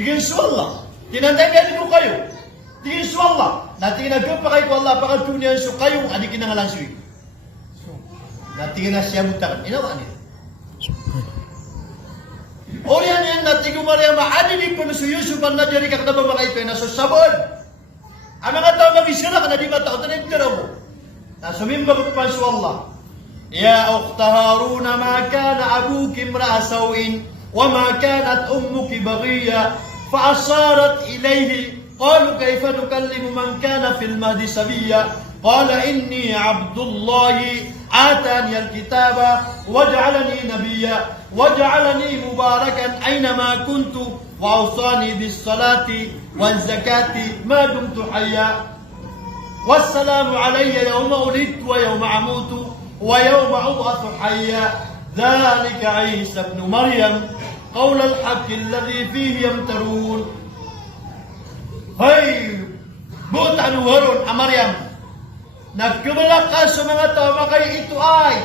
Tingin su Allah. Tinanday ko kayo. Tingin su Allah. Na tingin nagkapakay ko Allah. Pakatunian su kayo. Adi kinangalan su. Na tingin na siya mutakan. Inawa niya. Orian yang nating Maryam adi di pun su Yusuf an najari ka kada bamakay ko na so sabon. Ang mga tao magisira ka na di mata ko tanim mo. Na sumimba ko pa su Allah. Ya ukhta Harun ma kana abuki imra'a sawin wa ma kanat ummuki baghiya fa asarat ilayhi qalu kayfa nukallimu man kana fil mahdi sabiyya qala inni abdullahi atani alkitaba waj'alani nabiyya waj'alani mubarakan aynama kuntu wa awsani bis salati waz zakati ma dumtu hayya wassalamu alayya yawma ulidtu wa yawma amutu ويوم أبعث حيا ذلك عيسى ابن مريم قول الحق الذي فيه يمترون هاي buta nuharon Maryam nagkabalak ka sa mga tao kay ito ay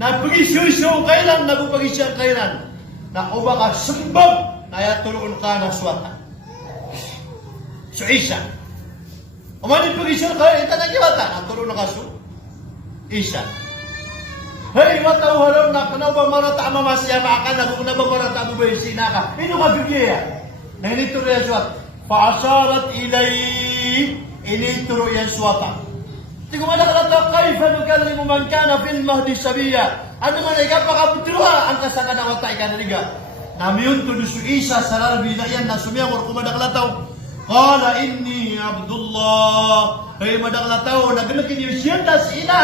napagisyo kailan nagupagisya kailan na uba ka sumbag na tuloon ka na swata so Isa umani pagisya kailan ita nagiwata na tuloon na kaso Isa. Hey, mataw haram na kanaw marata mamasya makan na kung nababarata mo ba yung sinaka. Ino magigaya? Na inituro yan suwat. Paasarat ilay inituro yan suwata. Tingko manakalata kayfa nukallimu man kana fil mahdi sabiyya. Ano man ay kapakabutruha ang kasaka na watay ka naliga. Namiyun to dusu Isa sa larbi na yan na sumiyangor kumadakalataw. Qala inni Abdullah. Hey, madakalataw nagalakin yung siyanda sa ina.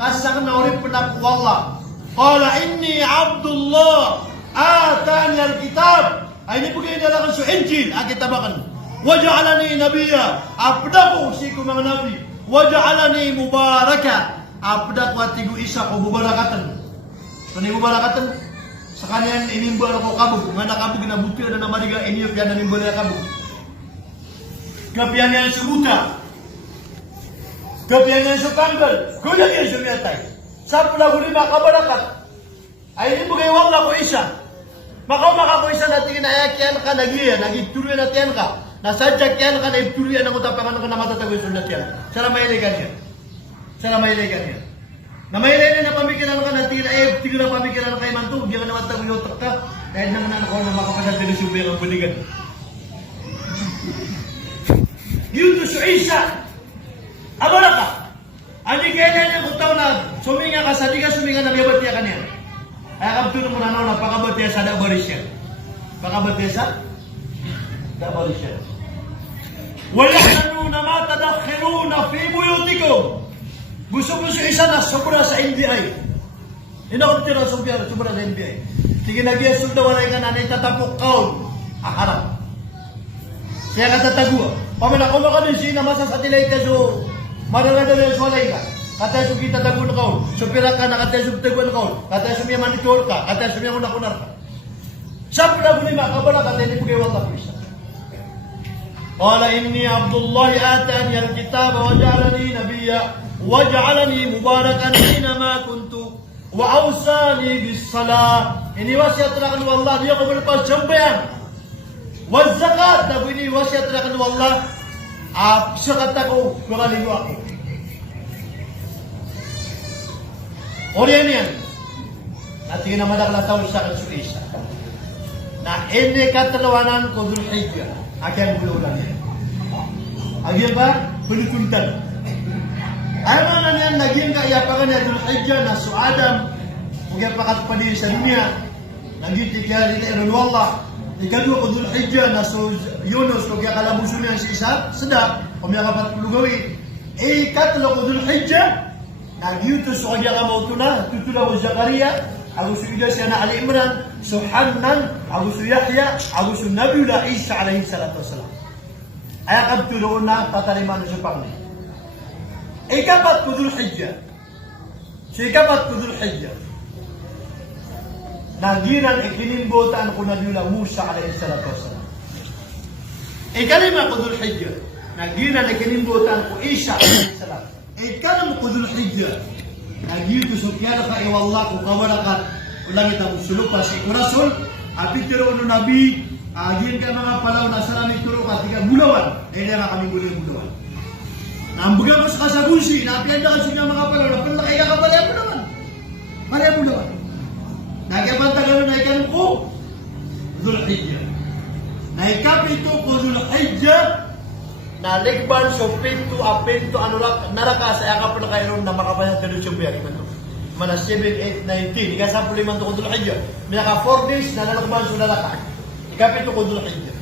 Kasang naurip na po Allah. Qala inni Abdullah atani alkitab. Ay ni bugay na lang sa Injil ang kitabakan. Waja'alani nabiyya. Apda ko si ko mga nabi. Waja'alani mubaraka. Apda ko atigo Isa ko bubarakatan. So ni bubarakatan sa kanyan inimbal ko kabog. Nga nakabog na buti na namaliga inyo kaya nanimbal na kabog. Kapiyan yan sa buta. Kapiyan yan sa tanggal, kulang yan sa miyatay. Sa pula ko lima kabarakat. Ay hindi mo kayo wala ko Isa. Maka ko Isa natin kinayakyan ka, nagituloy natin ka. Nasadyak yan ka, naituloy yan ang utapangan ka na matatagoy sa natin. Sana mailigan yan. Sana mailigan yan. Na mailigan na pamikiran ka natin, tigil na pamikiran kayo man to, hindi ka naman tagoy utak ka. Dahil naman ako na makapasadali sa ubay ang buligan. Yun to sa Isa. Abala ka. Ani kaya niya kung tao na suminga ka sa di ka suminga na biyabati ka niya. Ay kabto mo na na pakabati sa dabari siya. Pakabati sa dabari siya. Wala na matadakhiruna fi buyutikum. Gusto Isa na sobra sa NBI. Ina ko tira sobra sa NBI. Sige na giya sulda wala nga nanay tatapok kaon. Harap. Siya ka tatagua. Pamela ko maka din siya na masasatilay ka so madala-dala yung swalay ka. Katay so kita tagun ka. Supira ka na katay so tagun ka. Katay so miya manitor ka. Katay so miya kunar ka. Sabi na bunima, kabala katay ni Pugay Wala Krista. Qala inni Abdullah atani al-kitaba waj'alani nabiyya waj'alani mubarakan aynama kuntu wa awsani bis-salah. Ini wasiat rakan wallah dia ko berlepas sembahyang. Waz-zakat na ini wasiat rakan wallah. Sakat ako, magaligo ako. Oriyan yan. Natin na madakalataw sa akin sa Isa. Na hindi katalawanan ko Dhul Hijjah. Akyang bululan yan. Agyan ba? Pulutuntan. Ano na yan, naging kaiyapakan niya Dhul Hijjah na su Adam. Kung yapakat pa din sa dunia. Naging tikya rin Erol Wallah. Ikadua ko Dhul Hijjah na so Yunus kung kaya kalabuso niya si Isa, sedap, kung kaya kapat pulugawi. Ikatlo ko Dhul Hijjah, nag-yutos ko kaya kamaw ito na, tutula ko Zakaria, agusto ida siya na Ali Imran, so Hanan, agusto Yahya, agusto Nabiullah Isa alayhi salatu wasalam. Ay akab tuloon na, tataliman sa pangli. Ikapat ko Dhul Hijjah. So ikapat ko Dhul Hijjah. Naginan ikinimbotan ko Nabiullah Musa alayhi salatu wasalam. Ikalima ko Dhul Hijjah. Naginan ikinimbotan ko Isa alayhi salam. Ikalam ko Dhul Hijjah. Nagiyuto sukyala ka iwallah ko kawarakat ulang itang sulupas ikurasul. Apitiro no Nabi Agian ka mga palaw na salami turo ka 3 bulawan. Dahil nga kami bulawan. Nambuga ko sa kasabusi, napiyan na kasi ng mga palaw, napalakay ka kapalaya mo naman. Palaya mo naman. Nagkapantagalo na ikan ko, Zulhijjah. Naikapito ko Zulhijjah, naligban so pinto naraka sa yaka po na kayo na makapasya sa Lucio Biyak. Mana 7, 8, 19. Ikasampu 5 ko Zulhijjah. Minaka 4 days na nalagban so naraka. Ikapito ko Zulhijjah.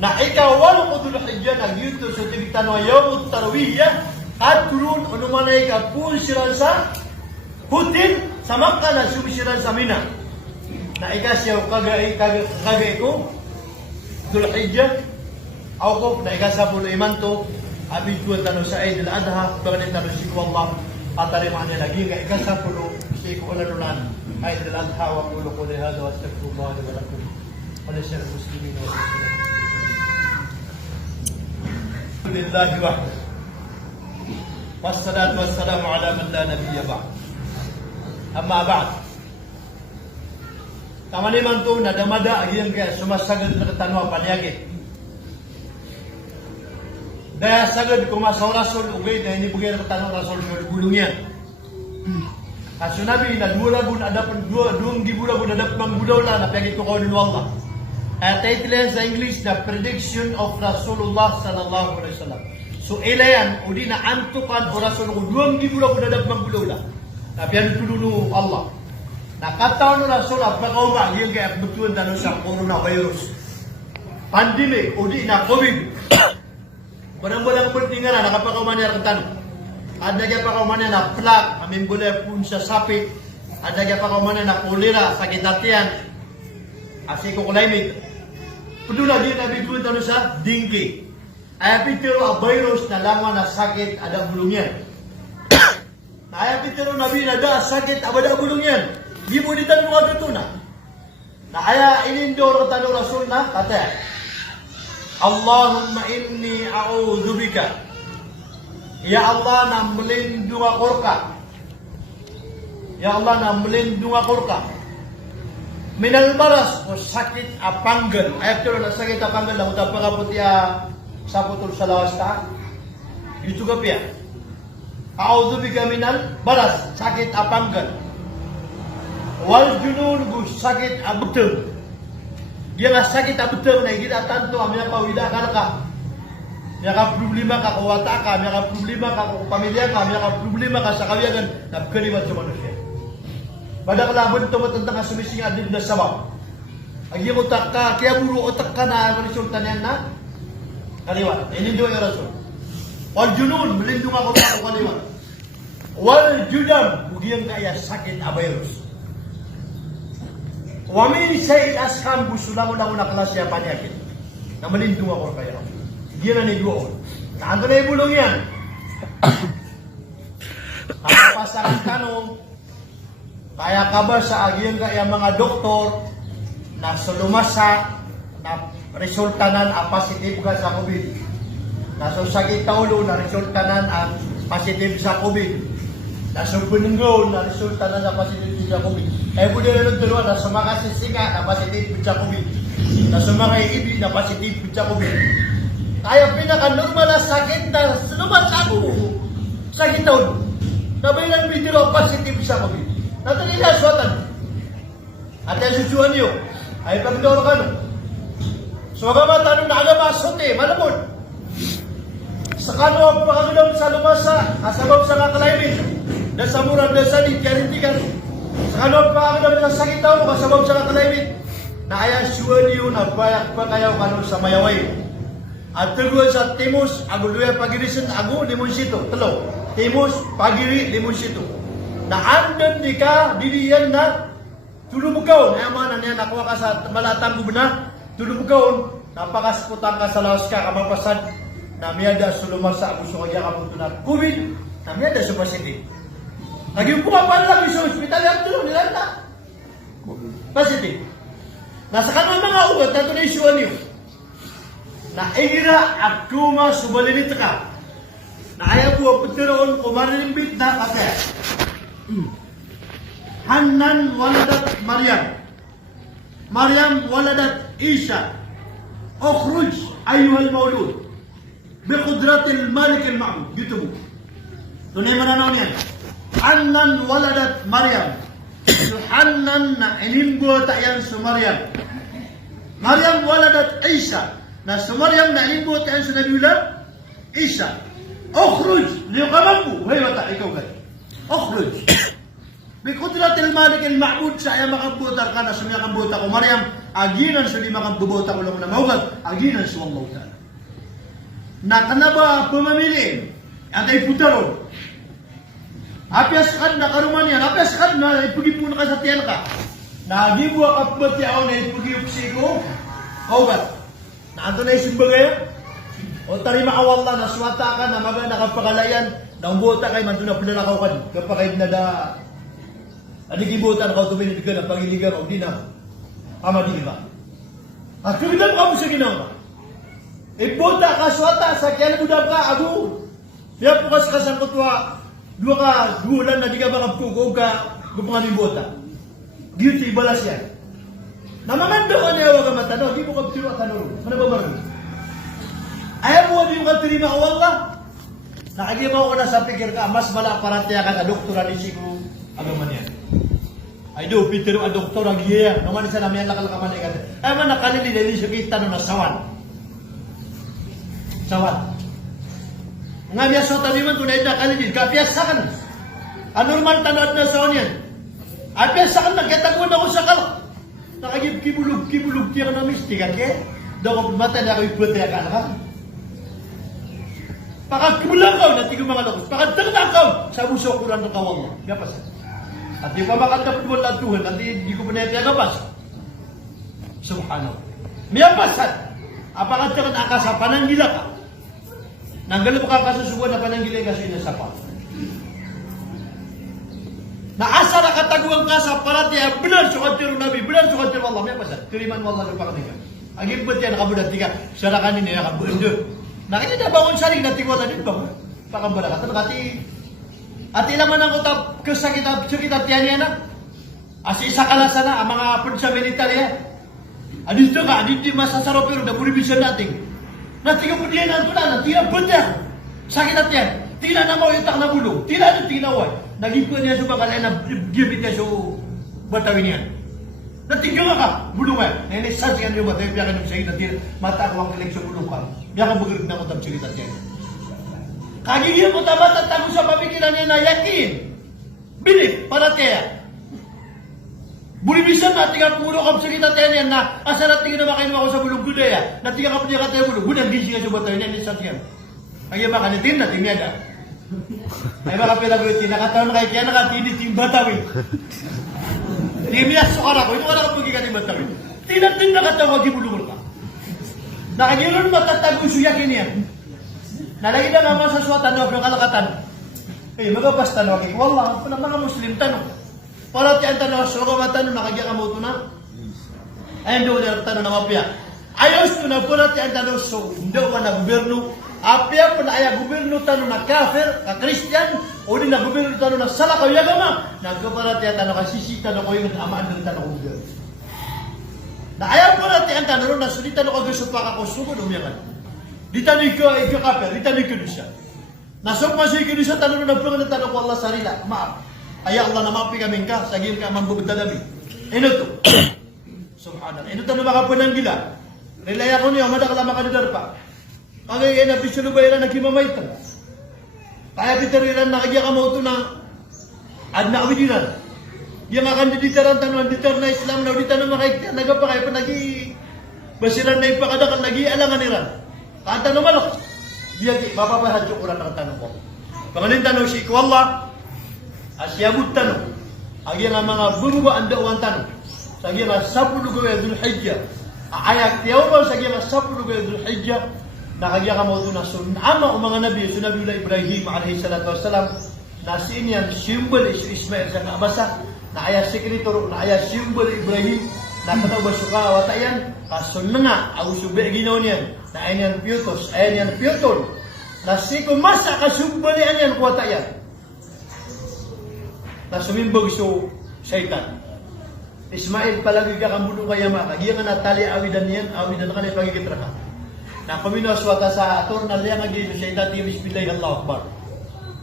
Na ikaw ko Zulhijjah nagyuto sa tibigtan ng Yawmut Tarwiyah at turun unumanay ka punsiran sa Putin sa Makkah na sumisiran sa Mina. Na ikasyaw kagay ko Zulhijjah ako ko na ikasampu 5 to abituan tanong sa Eid al-Adha pagkanin tanong si Allah atarimaan niya lagi ka ikasampu si ko ulanunan Eid al-Adha wa kulo ko lihada wa astaghfirullah wa lakum wa lisa'il muslimin wa Alhamdulillah wahda. Wassalatu wassalamu ala man la nabiyya ba'd. Amma ba'd. Kamaniman to nadamada agiyang kaya sumasagad na katanwa panyagit. Daya sagad kumasaw rasul ugay na hindi bugay na katanwa rasul sa gulong yan. Kaso nabi na duwang gibula po nadap mang bulaw na napyagit ko kaunin Allah. At title sa English na Prediction of Rasulullah sallallahu alaihi wasallam. So ilayan udi na antukan o rasul ko duwang gibula ko nadap mang bulaw na piyan tululu Allah. Nakataon na rasul at pakauma yung kaya butuan na sa coronavirus. Pandemic udi na COVID. Barang-barang penting na nakapakauma niya ang tanong. Ada kaya pakauma niya na plaque, amin boleh pun sa sapit. Ada kaya pakauma niya na kolera, sakit hatian. Asiko kulimit. Pedula dia nabi tuan tanong sa dingki. Ay pitero a virus na laman na sakit ada bulungnya. Ay pitero nabi na da sakit ada bulungnya. Di mo ditan mo ato na. Na aya inindor tanong rasul na kata. Allahumma inni a'udzubika. Ya Allah na melindung ako ka. Ya Allah na melindung ako ka. Minal maras o sakit apanggal. Ayat ko na sakit apanggal na utang pagkaputi sa putol sa lawas ka. Ito ka piya. A'udzubika minal maras sakit apanggal. Wal junun bu sakit abuteng. Dia nga sakit abuteng na kita tanto amya pa wida ka. May ka problema ka kawata ka, may ka problema ka pamilya ka, may ka problema ka sa kawiyagan na kaliwat sa manusia. Pada kalaban ito matantang ka sumising adil na sabab. Agi mo takka, kaya buro otak ka na resulta niyan na kaliwat. Inindo yung rasul. Wal junun, melindung ako sa kaliwat. Wal judam, bugiyang kaya sakit a virus. Wamin sa'il askan busulang-ulang na klasya panyakit. Na melindung ako kaya. Dia na niguon. Naanto na ibulong yan. Ang pasaran tanong, kaya ka ba sa agiyan kaya mga doktor na sulumasa na resultanan ang positive ka sa COVID? Na sakit taulo na resultanan ang positive sa COVID? Na sumbuninggo na resultanan ang positive sa COVID? Eh, pwede na nung dalawa na sumakasisinga na positive sa COVID? Na sumakaiibi na positive sa COVID? Kaya pinaka-normal na sakit na lumasa ako. Sakit taulo. Nabaylan bitiro positive sa COVID. Nato nila suatan. At yung susuan niyo, ay pagdoro ka no. So agama tanong na agama sote, malamod. Sa kano ang pakagulam sa lumasa, asabab sa kakalaibin. Na sa murang na sa karintigan. Sa kano ang pakagulam sa sakit tao, asabab sa kakalaibin. Na ayan suwan niyo na bayak pa kayo kano sa mayaway. At tuloy sa Timus, aguluya pagirisin, agu limonsito. Telo, Timus, pagiri, limonsito. Na andun di ka, didiyan na tulumugaw. Na yaman na niya nakuha ka sa malatang gubna, tulumugaw, napakasputang ka sa lawas ka, kamapasad, na miyada sulumar sa abuso kaya kapunto na COVID, na miyada sa positive. Naging pumapal lang sa hospital, yung tulong nila na positive. Nasa kanong mga ugat, na ito na isyuan niyo. Na igira at kuma subalimit ka. Na ayaw ko pagtiroon kumarimbit na kake. Hanan waladat Maryam. Maryam waladat Isa. اخرج أيها المولود بقدرة الملك المعبود. Gitu bu. Tunay mananaw niyan. Annan waladat Maryam. Yuhannan na inimbo tayan su Maryam. Maryam waladat Isa. Na su Maryam na inimbo tayan su Nabiullah Isa. اخرج ليقممو وهي ikaw kat. اخرج بقدرة الملك المعبود saya makabuta ka na sumya kabuta ko Maryam aginan sa di makabubuta ko lang na maugat aginan sa Allah Ta'ala. Na kanaba pumamili at ay putaron. Apias kad na karuman yan, apias kad na ipagipun ka sa tiyan ka. Nagibo ka pati ako na ipagipsi ko. Kaugat. Na ito na isimbagay. O tari makawala na swata ka na maga nakapakalayan. Na umbuta kay man doon na pinalakaw ka. Kapag na da adikibutan ka tumilid ka na pangiligan o di na amadi ba. At kagdam ka mo sa ginawa. Ibuta ka swata sa kaya budab ka agu. Kaya pukas ka sa kutwa. Dua ka dulan na di ka makapukog ka gupangan ibuta. Giyot ibalas yan. Namamando ka niya wag ka matano. Di mo ka tiro at tanong. Ano ba marami? Ayaw mo di mo ka tirima o Allah. Nakagimaw ko na sa pikir ka. Mas malak para tiya ka na doktora ni Siku. Agaman yan. Ay do, Peter a doktor ang iya. Naman isa namin yan lakalakaman ikan. Ay man nakalili dahil siya kita no na sawan. Sawan. Nga biya so taliman tunay na kalili. Kapiyasakan. Anormal tanod na sawan yan. At piyasakan na kitagwan ako sa kalak. Nakagib kibulog tiya ka na mistikan kaya. Daw ko mata na ako iputi ka na. Pakagkulakaw na tigong mga lakos. Pakagtagtakaw sa busok ko lang ng kawang mo. Gapas. At di pa makatapot mo lang Tuhan, at di ko pa na ipagabas. Subhanahu. Miyapasan. Apakat ka na sa pananggila ka. Nanggal mo ka kasusubuan na pananggila kasi nasapa. Naasa na kataguan ka sa parati, benar sukatir Nabi, benar sukatir Allah. Miyapasan. Tiriman mo Allah ng pakatikan. Ang ibot yan, nakabudat ka. Sarakanin niya, nakabundo. Nakita na bangon saling natiwala din ba? Pakambala ka. Nakati at ilaman ang utap kasakita tiyan niya na. As isa ka lang sana ang mga apod sa militarya. Adito ka, adito masasaro pero na puribisan natin. Natinga po diyan ang tunan, natinga po diyan. Sakit at yan. Tingnan na mo itak na bulong. Tingnan na tinaway. Naging ko niya sa bakalay na gibit niya sa batawin niya. Natinga ka, bulong ka. Nainisas yan yung batawin piyakan yung sa'yo natin. Matakwang kilig sa bulong ka. Biyakan bugirig na utap sakit at yan. Kagigil mo tama tatago sa pamikiran niya na yakin. Bilip, para kaya. Bulibisan na tingnan puro kam sa kita tayo na asarat tingin na makain ako sa bulong gudaya. Na tingnan ka po niya kataya bulong. Budang din siya sa bataw niya ni Satyan. Kaya makanitin na tingnan niya. Ay mga pinagulitin. Nakataon na kayo kaya nakatinit yung batawin. Timiyas sukar ako. Ito ka nakapugikan yung batawin. Tinatin na katawag yung bulong ka. Nakagiron matatago suyakin niya. Nalagi na naman sa suwatan ng kalakatan. Eh, magabas tanong. Wallah, mga Muslim tanong. Para tiyan tanong, suka matanong, nakagya ka mo ito na. Ayun doon yung tanong na mapya. Ayos ito na po na tiyan tanong, so hindi ko na gobyerno. Apya po na aya gobyerno tanong na kafir, ka Christian, o di na gobyerno tanong na salakaw yagama. Nagkapara tiyan tanong, kasisi tanong ko yung amaan ng tanong gobyerno. Na ayaw po na tiyan tanong, na sulitan ako gusto pa ako, sugod umiyakan. Dita ni ko kaper, dita ni ko siya. Nasok masih ko siya tanong na pang tanong ko Allah sarila. Maaf. Ay Allah na maapi kami ka, sagim ka mambubda dami. Ino to. Subhanallah. Ino tanong mga pananggila. Relaya ko niyo madakala makadar pa. Ang ay na pisulo bayran nagkimamaitan. Kaya pitariran nakagya ka mo to na ad na awidinan. Yang akan diditaran tanong ditar na Islam na dita na makikita nagapakay pa nagi basiran na ipakadakan nagi alangan niran. Kata naman ako, dia mapapahad yung kurang ng tanong ko. Panganin tanong si Iku Allah, asyabut tanong. Agi nga mga buruba ang dawan tanong. Sagi nga 10 gawin Dhul Hijjah. Ayak tiyaw ba sagi nga 10 gawin Dhul Hijjah. Nakagya ka mo ito na sunama o mga nabi, sunabila Ibrahim a.s. Na sinyan simbol Ismail sa kabasa. Na ayah sekretor, na ayah simbol Ibrahim. Na katawa suka watayan. Kasun na nga, ang subi ginaw niyan. Na ayan yan piutos, ayan yan piutol. Na siko masa kasumbalian yan kuwata yan. Na sumimbag so syaitan. Ismail palagi ka kambuno kaya maka. Iya nga natali awidan ka na pagkikitra ka. Na pamino swata sa ator na liang agi sa syaitan tiyo bismillah Allah Akbar.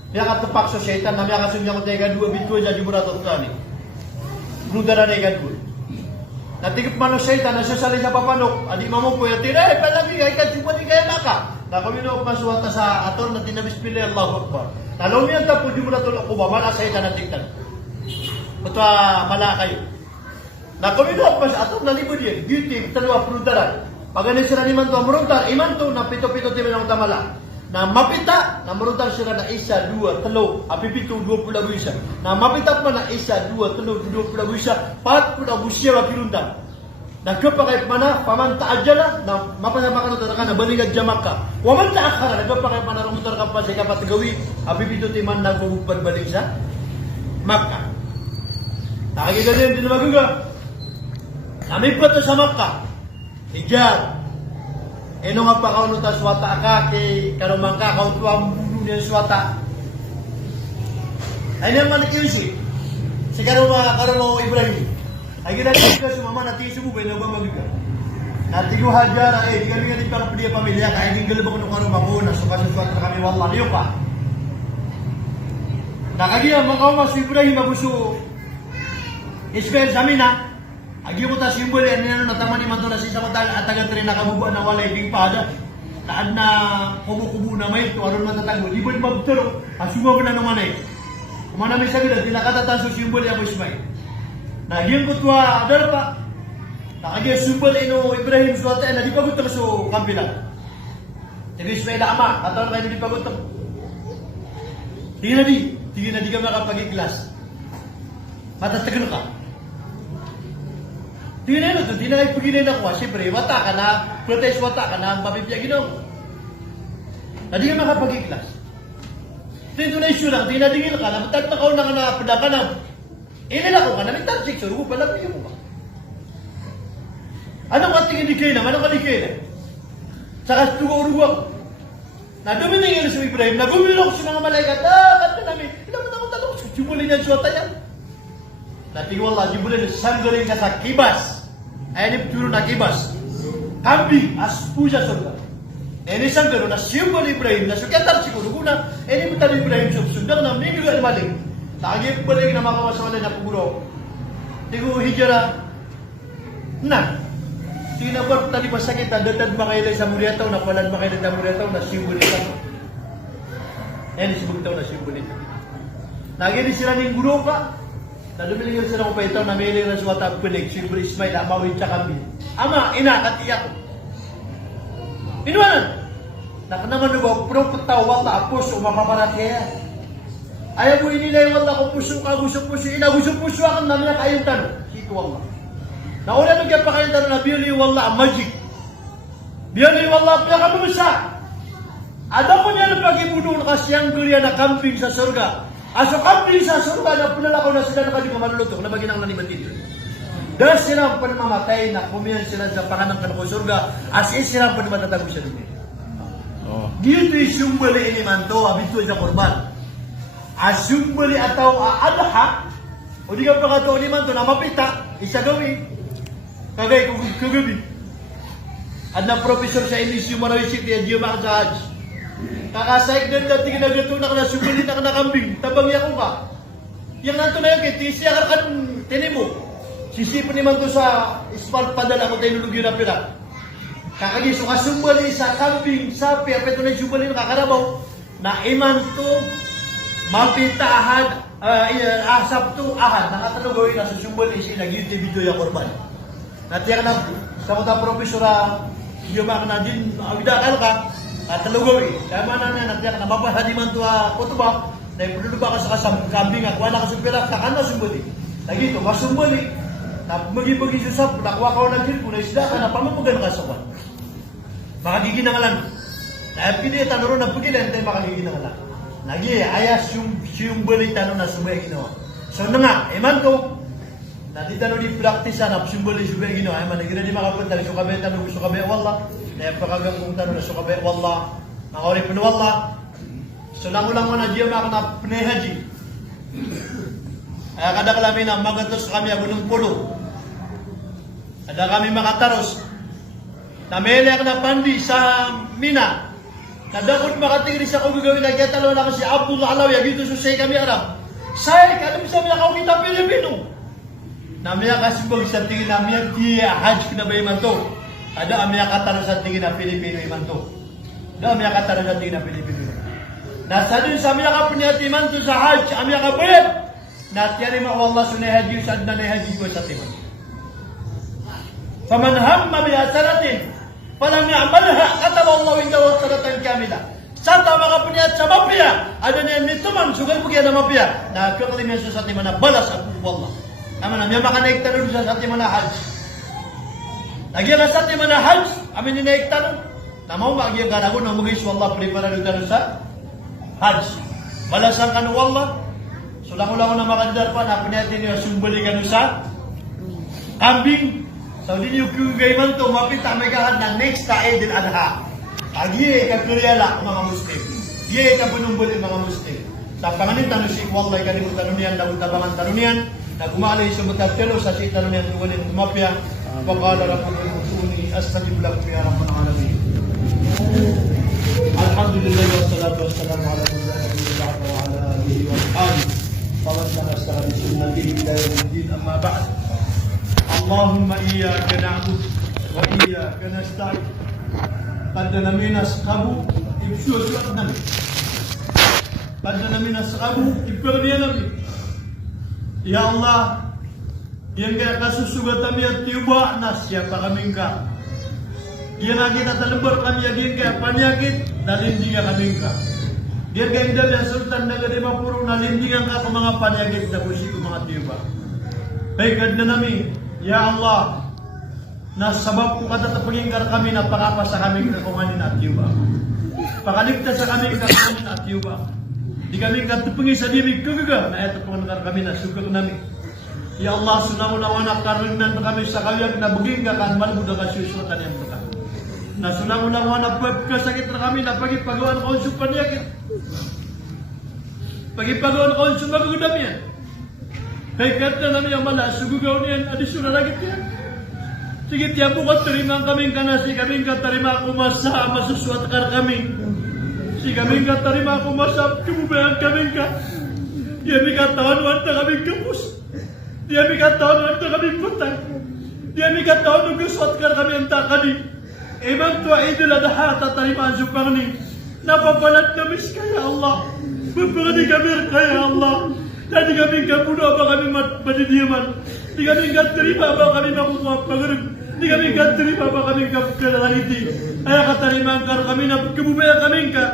Kaya katupak sa syaitan na miya kasunya ko tayo kadua bituan dyan jumuratot ka ni. Brudara na ikadua. Natigip man ang syaitan na sasali sa papanok. Adi mamong po yung tira, palagi ka ikatupan ni kaya maka. Na pamino maswata sa ator na tinabismillah Allah Akbar. Talong yan tapo jumuratot ako ba, mala syaitan na tigtan. Patwa mala kayo. Na kumino pas atong nalibod yan, duty, talawa pruntaran. Paganin sila ni Manto, muruntar, imanto, na pito-pito timi ng tamala. Na mapita, na muruntar sila na isa, dua, talo, apipito, 20 isa. Na mapita pa na isa, dua, talo, 20 isa, 40 busya mapiruntar. Na kapakay pa na, pamanta adjala, na mapasama ka na baligad jamak ka. Wamanta akara, na kapakay pa na rumutar ka pa sa kapatagawi, apipito timan na bubupad balik sa Makkah. Nakakita din na magaga. Namin pa ito sa Makkah. Hijab. Eno nga pa kauno ta swata ka kay karumang ka kautuang bulo niya swata. Ay naman kiusi. Si karumang Ibrahim. Ay ginagawa ka sa mama natin sumubo na ba magiga. Natigo hajara di kami ganit para piliya pamilya kaya hindi galibak ng karumang ko na suka sa swata kami wallah liyo ka. Nakagiya makauma si Ibrahim abuso. Ismail Zamina. Agi mo ta simbol yan nila natamani man to na si Samantal at taga rin nakabubuan na walay bing pada. Taan na kubu-kubu na may ito, aron matatago. Di ba di mabutero? Asuma ko na naman eh. Kumana may sabi na, di nakatatan sa simbol yan mo Ismail. Nagyang kutwa, adal pa. Nakagyan simbol ino Ibrahim Suwata na di pagutom sa kampilang. Sabi Ismail ama, katawan kayo di pagutom. Tingin na di ka makapag-iklas. Matatagal ka. Tingnan ito, di na ipagilin ako. Siyempre, wata ka na, protest wata ka na, mapipiyagin ako. Na di ka makapag-iklas. Ito na issue lang, di na dingil ka, namatagtakaw na ka na, pada ka na. Inila ko ka, namitag-six, so, palapin mo ka. Anong ating indikay na? Anong kalikay na? Saka tugo-urugo ako. Na dumitingin sa Ibrahim, nagumilok sa mga malaikat, kanto namin, inaman ako talong, sumulin yan suwata yan. Nating wallah, jibulin, sanggaling ka sa kibas. Ayan turun na kibas. Kambing, as puja surga. Ini sanggaro na simbol Ibrahim, na sukatar siguro kuna, ini betul Ibrahim sundang na minggu al malik. Lagi balik na makamasalan na puguro. Tigo hijra. Na. Tinabot tali masakit, dadad makailay sa muriataw, na palan makailay sa muriataw, na simbol ito. Ini simbol ito na simbol ito. Lagi sila ning guro ka. Nalumilingan sila ko pa ito na may ilang suwata pinig, simbol Ismail, amawin siya kami. Ama, ina, katiyak ko. Inuwanan. Nakanaman ba, pero pataw, wala, apos, umapaparat kaya. Ayaw mo inilay, wala, kung puso ka, gusto, ina, gusto, akan namin na kayong tanong. Sito, wala. Nauna nagyan pa kayong tanong na biyali, wala, magic. Biyali, wala, pinakamusa. Ada ko niya na pag-ibuno na kasiyang gulya na camping sa surga. Aso kambing sa surga na punalakaw na sila na kanyang malulutok na maginang naniman dito. Dahil silang panmamatay na kumiyan sila sa panganang kanako surga, as is silang panmatatago siya dito. Dito yung sumbali ini manto, abito sa korban. As sumbali ataw adha, o di ka pa kato ni manto na mapita, isa gawin. Kagay kagabi. At na professor sa English yung University at Jumang sa Hajj. Kakasaik na dati ginagatunak na sumbali na kanakambing, tabang yako ka. Yang nanto na yun, tisi akarkan tinimo. Sisipin ni manto sa ispat padala ko tayo nulugyo na pira. Kakagiso kasumbali sa kambing, sapi, apeto na sumbali na kakarabaw, na imanto, mapitahan, asap to ahad, nakatanong gawin na sa sumbali siya, nag-YouTube video yung korban. Natiyak na, sa mga profesora, yung mga na din, awidakal ka, at talugawin. Kaya man na natiyak na, mapahadi man to kutuba, na ipuluba ka sa kambing, at wala ka sumpira, kakana sumbali. Lagi ito, masumbali, na magi-magi susap, nakuha ka ng hirpo, na isda ka, na pamamugan ka sa kwan. Makagigin na nga lang. Dahil pinita na rin ang pagilan, tayo makagigin na nga lang. Lagi, ayas yung balita na sumaya ginawa. So na nga, eman ko, natita no di practice na simboli sumaya ginawa. Eman, nagina di makapunta, sukabe, tanong sukabe, wala. Dahil pakagang kung tanong na sukabe, wala. Nakawari po na wala. So lang na diya mga na pnehaji. Kaya kada kalamin na magatos kami, abunong pulo. Ada kami makataros. Nameliak na pandi sa Mina. Nadakot makatingin sa kong gagawin na kaya talo na kasi Abdul Alaw, yagito susay kami Arab. Say, kalam sa mga kau kita Pilipino. Namaya kasi bang sa tingin namaya di hajj na ba iman to? Ada amaya kataro sa tingin na Pilipino iman to. Ada amaya kataro sa tingin na Pilipino. Nasa din sa amaya kapunyati iman to sa hajj, amaya kabayad. Natiyari ma Allah sunay hajj sa adna na hajj ko sa timan. Faman hamma bi hasanatin falam ya'malha kataba Allah indahu hasanatan kamila. Sa tama kapunyat sa mapia, ada niya nituman sugal bugya na mapia. Na kakalimin sa timan na balas ang Allah. Aman na, may makanaik tanong sa ating mga hajj. Nagyan sa ating mga hajj, amin ninaik tanong. Namaw magyang ganago na mugis wallah prepara ng tanong sa hajj. Balasan ka ng wallah. Sulang-ulang na makandar pa, na natin yung sumbali ka sa kambing. So, din yung kugayman to, mapita may kahad na next ta Eid al-Adha. Agiye ka kuryala mga Muslim. Giye ka panumbuli mga Muslim. Sa panganin tanong si wallah, kanimong tanong niyan, lagun tabangan tanong niyan. Nagumali sa magkatelo sa si tanong niyan, tuwalin kumapya. Pagkala rabbul mu'minin, astajib lakum ya rabbal alamin. Alhamdulillah wassalatu wassalamu ala rasulillah wa ala alihi wa sahbihi. فمسنا بسنته الى يوم الدين اما بعد اللهم اياك نعبد واياك نستعين قد من اسقبوا ابشوا قدنا قد من اسقبوا ابرني نبي يا الله yang kaya kasusugat kami at tiba na siapa kami ka yang kita terlebar kami yang kaya panyakit nalindingan kami ka dia kaya indal yang sultan negeri Mapuru nalindingan ka ke mga panyakit na kusi ko mga tiba. Baikad na nami, ya Allah, na sabab ko katatapagingkar kami na pakapa sa kami kakumanin at tiba. Pakaligtas sa kami kakumanin at tiba. Di kami katapangi sa dibig kagaga na ito pangkar kami na sukag namin. Ya Allah, sunang-unang karunan kami sa kawiyag na bugingka kan malbuda ka susutan yang buka. Na sunang-unang kasakit na kami na pagipagawan ko sa panyakit. Pagipagawan ko sa magagudam yan. Kaya kata namin yung mala, sugugaw niyan, adisuna lagi yan. Sige, tiyan po ka, tarimang kaming kanasi, kaming katarima kumasa, masusuat kar kami. Si kaming katarima kumasa, kumubayan kaming ka. Diyan katawan, wanta kaming kapus. Diyan katawan, wanta kaming putay. Diyan katawan, naguswat kar kami ang takadi. Ibang tuwa idul adha, tatarimaan supang ni. Napapalat kami kaya Allah. Berperani kami kaya Allah. Tadi kami kapuno apa kami madidiaman. Di kami terima apa kami makukuha pangarap. Di kami terima apa kami kalaliti. Ayah katarima kar kami na kebubaya kami ka.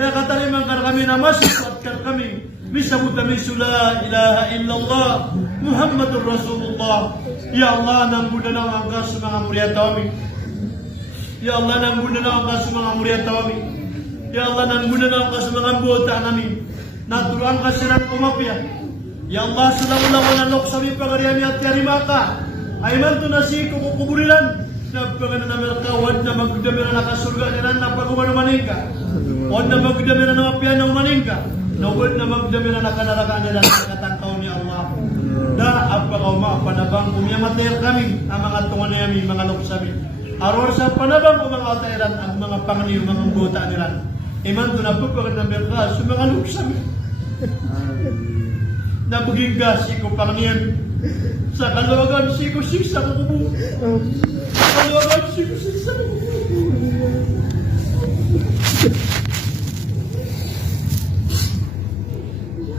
Ayah katarima kar kami na masuk kar kami. Misabut kami la ilaha illallah Muhammadur Rasulullah. Ya Allah nang buda na ang kaso mga muria kami. Ya Allah nang buda na ang kaso mga muria kami. Ya Allah nang buda na ang kaso mga buota namin. Naturuan ka silang umapya. Ya Allah sudah nanok sa aming pagariami at yarimaka. Ay man to na si kukuburilan. Na pagana na merkawad na magdamira na kasurga nilan na pag-umanumanin ka. O na magdamira na mapya na umanin ka. Nawad na magdamira na kanalakaan nila na katangkaw ni Allah. Da apakaw panabang kumyamatayar kami ang mga tungan na yami, mga luksami. Aror sa panabang o mga atayran ang mga pangniyo, mga buta nilan. Iman to na pagpagad na merka sa mga luksami. Nabuging si ko pangniyan sa kalawagan si ko sisa ko kubu. Kalawagan si ko sisa ko kubu.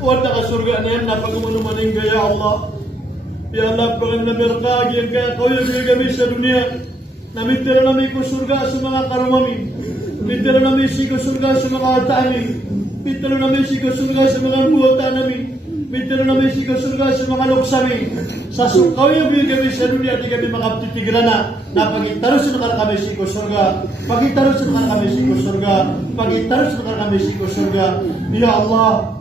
Wala ka surga na yan, napag-umunuman ng gaya Allah. Ya Allah, pangan na merkagi ang kaya kau yung gagami sa dunia. Namitira namin ko surga sa mga karumami. Mitira namin si ko surga sa mga atami. Mitira namin si ko surga sa mga buhata namin. Mitira namin si ko surga sa mga luksami. Sa kau yung gagami sa dunia, di kami makaptitigilan na. Napagitaros na kami si ko surga. Pagitaros na kami si ko surga. Pagitaros na kami si ko surga. Ya Allah,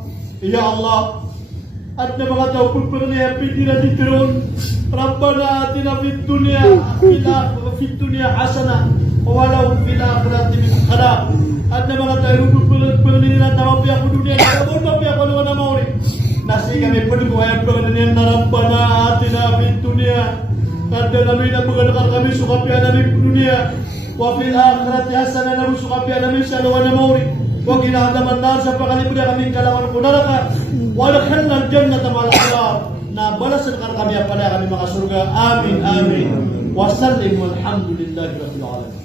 Ya Allah, at na mga tao pagpagalihan pitira di karoon. Rabbana atina fid dunya hasana wa walau fil akhirati min khalaq. At na mga tao pagpagalihan na mapya ko dunia na mapya ko naman na mauri. Nasi kami pun ko ay pagpagalihan na Rabbana atina fid dunya. At Anda namin ang mga kami sukapya namin po dunia. Wa fil akhirati hasana namin sukapya namin sa lawan na mauri. Wa kinahadaman na sa pakalimutan kami kalawan po nalaka. Wa lakhanna al-jannata ma'al abrar. Na balasan kami pala kami makasurga. Amin, amin. Wa sallim walhamdulillahi rabbil alamin.